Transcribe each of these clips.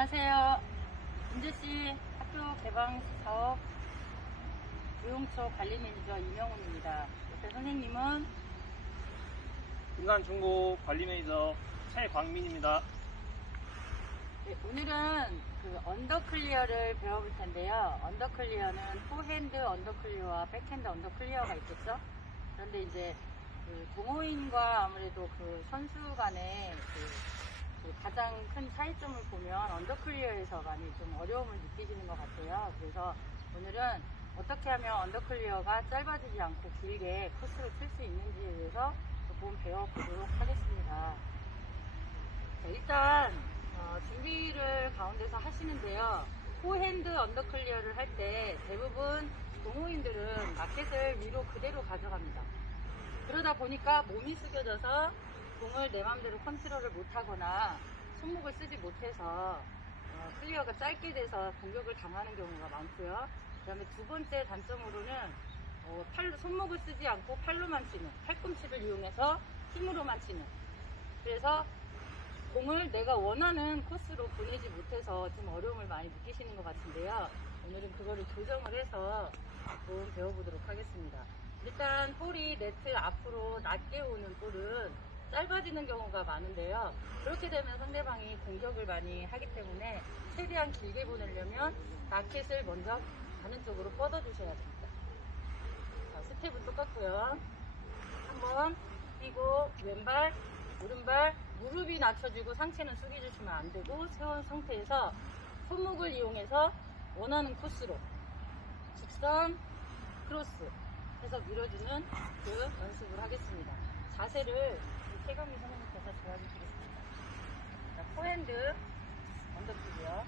안녕하세요. 인제씨 학교 개방 사업 조용초 관리 매니저 이명훈입니다. 옆에 선생님은 인간중고 관리 매니저 최광민입니다. 네, 오늘은 그 언더클리어를 배워볼 텐데요. 언더클리어는 포핸드 언더클리어와 백핸드 언더클리어가 있겠죠? 그런데 이제 그 동호인과 아무래도 그 선수 간의 그, 그 가장 큰 차이점을 보면 언더클리어에서 많이 좀 어려움을 느끼시는 것 같아요. 그래서 오늘은 어떻게 하면 언더클리어가 짧아지지 않고 길게 코스를 칠수 있는지에 대해서 조금 배워보도록 하겠습니다. 자, 일단 어, 준비를 가운데서 하시는데요. 포핸드 언더클리어를 할 때 대부분 동호인들은 라켓을 위로 그대로 가져갑니다. 그러다 보니까 몸이 숙여져서 공을 내 맘대로 컨트롤을 못하거나 손목을 쓰지 못해서 어, 클리어가 짧게 돼서 공격을 당하는 경우가 많고요. 그 다음에 두 번째 단점으로는 어, 팔로, 손목을 쓰지 않고 팔로만 치는 팔꿈치를 이용해서 힘으로만 치는 그래서 공을 내가 원하는 코스로 보내지 못해서 좀 어려움을 많이 느끼시는 것 같은데요. 오늘은 그거를 조정을 해서 조금 배워보도록 하겠습니다. 일단 볼이 네트 앞으로 낮게 오는 볼은 짧아지는 경우가 많은데요. 그렇게 되면 상대방이 공격을 많이 하기 때문에 최대한 길게 보내려면 라켓을 먼저 가는 쪽으로 뻗어주셔야 됩니다. 자, 스텝은 똑같고요. 한번 뛰고 왼발, 오른발, 무릎이 낮춰지고 상체는 숙여주시면 안 되고 세운 상태에서 손목을 이용해서 원하는 코스로 직선, 크로스 해서 밀어주는 그 연습을 하겠습니다. 자세를 태경미 선생님께서 도와주시겠습니다. 자, 포핸드 언더풀이요.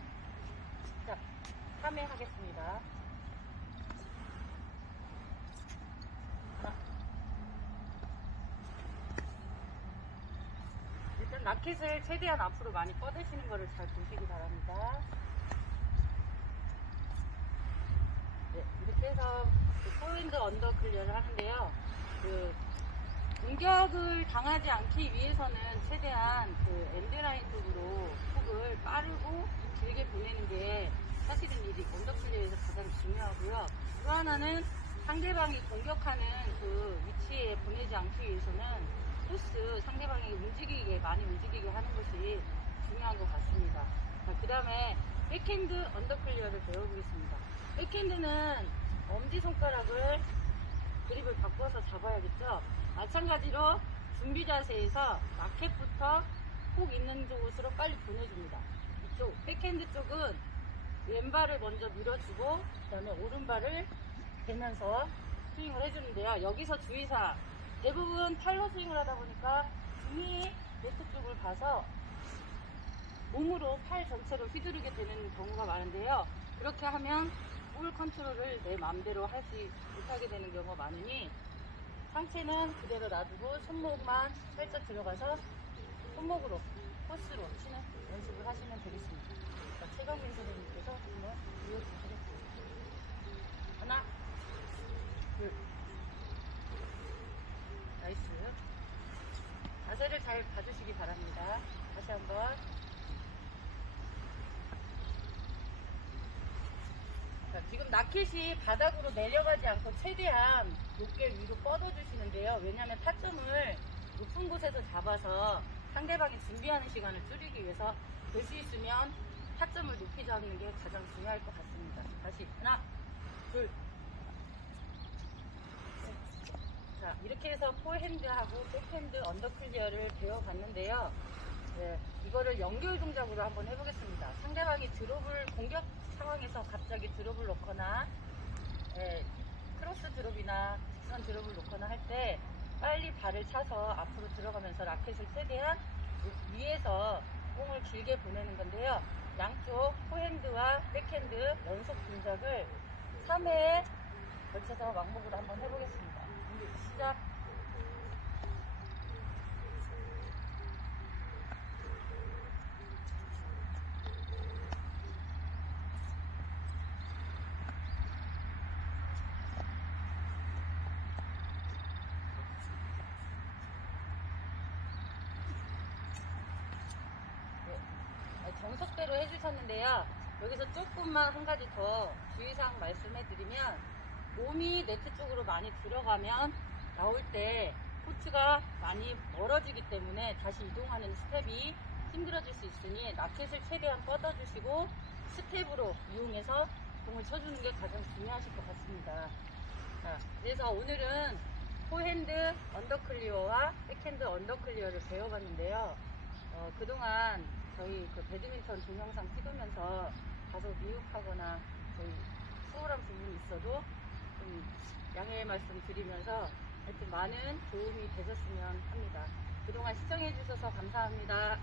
자, 3회 하겠습니다. 하나. 일단 라켓을 최대한 앞으로 많이 뻗으시는 것을 잘 보시기 바랍니다. 네, 이렇게 해서 그 포핸드 언더 클리어를 하는데요. 그 공격을 당하지 않기 위해서는 최대한 그 엔드라인 쪽으로 훅을 빠르고 길게 보내는 게 사실은 이 언더 클리어에서 가장 중요하고요. 또 하나는 상대방이 공격하는 그 위치에 보내지 않기 위해서는 코스 상대방이 움직이게 많이 움직이게 하는 것이 중요한 것 같습니다. 그 다음에 백핸드 언더클리어를 배워보겠습니다. 백핸드는 엄지손가락을 그립을 바꿔서 잡아야겠죠. 마찬가지로 준비 자세에서 라켓부터 콕 있는 곳으로 빨리 보내줍니다. 이쪽 백핸드 쪽은 왼발을 먼저 밀어주고 그 다음에 오른발을 대면서 스윙을 해주는데요. 여기서 주의사항 대부분 팔로 스윙을 하다 보니까 등이 네트 쪽을 봐서 몸으로 팔 전체를 휘두르게 되는 경우가 많은데요. 그렇게 하면 볼 컨트롤을 내 마음대로 하지 못하게 되는 경우가 많으니 상체는 그대로 놔두고 손목만 살짝 들어가서 손목으로 코스로 치는 연습을 하시면 되겠습니다. 자, 최강민 선생님께서 한번 보여주시겠습니다. 하나, 둘, 나이스. 자세를 잘 봐주시기 바랍니다. 다시 한번. 자, 지금 라켓이 바닥으로 내려가지 않고 최대한 높게 위로 뻗어주시는데요. 왜냐하면 타점을 높은 곳에서 잡아서 상대방이 준비하는 시간을 줄이기 위해서 될수 있으면 타점을 높이 잡는 게 가장 중요할 것 같습니다. 다시 하나, 둘, 자, 이렇게 해서 포핸드하고 백핸드 언더클리어를 배워봤는데요. 네, 이거를 연결 동작으로 한번 해보겠습니다. 상대방이 드롭을 공격 상황에서 갑자기 드롭을 놓거나 예, 크로스 드롭이나 직선 드롭을 놓거나 할 때 빨리 발을 차서 앞으로 들어가면서 라켓을 최대한 위에서 공을 길게 보내는 건데요. 양쪽 포핸드와 백핸드 연속 동작을 3회에 걸쳐서 왕복으로 한번 해보겠습니다. 시작. 정석대로 해주셨는데요. 여기서 조금만 한 가지 더 주의사항 말씀해드리면 몸이 네트 쪽으로 많이 들어가면 나올 때 코트가 많이 멀어지기 때문에 다시 이동하는 스텝이 힘들어질 수 있으니 라켓을 최대한 뻗어주시고 스텝으로 이용해서 공을 쳐주는 게 가장 중요하실 것 같습니다. 자, 그래서 오늘은 포핸드 언더클리어와 백핸드 언더클리어를 배워봤는데요. 어, 그동안 저희 그 배드민턴 동영상 찍으면서 다소 미흡하거나 저희 수월한 부분이 있어도 좀 양해의 말씀 드리면서 하여튼 많은 도움이 되셨으면 합니다. 그동안 시청해주셔서 감사합니다.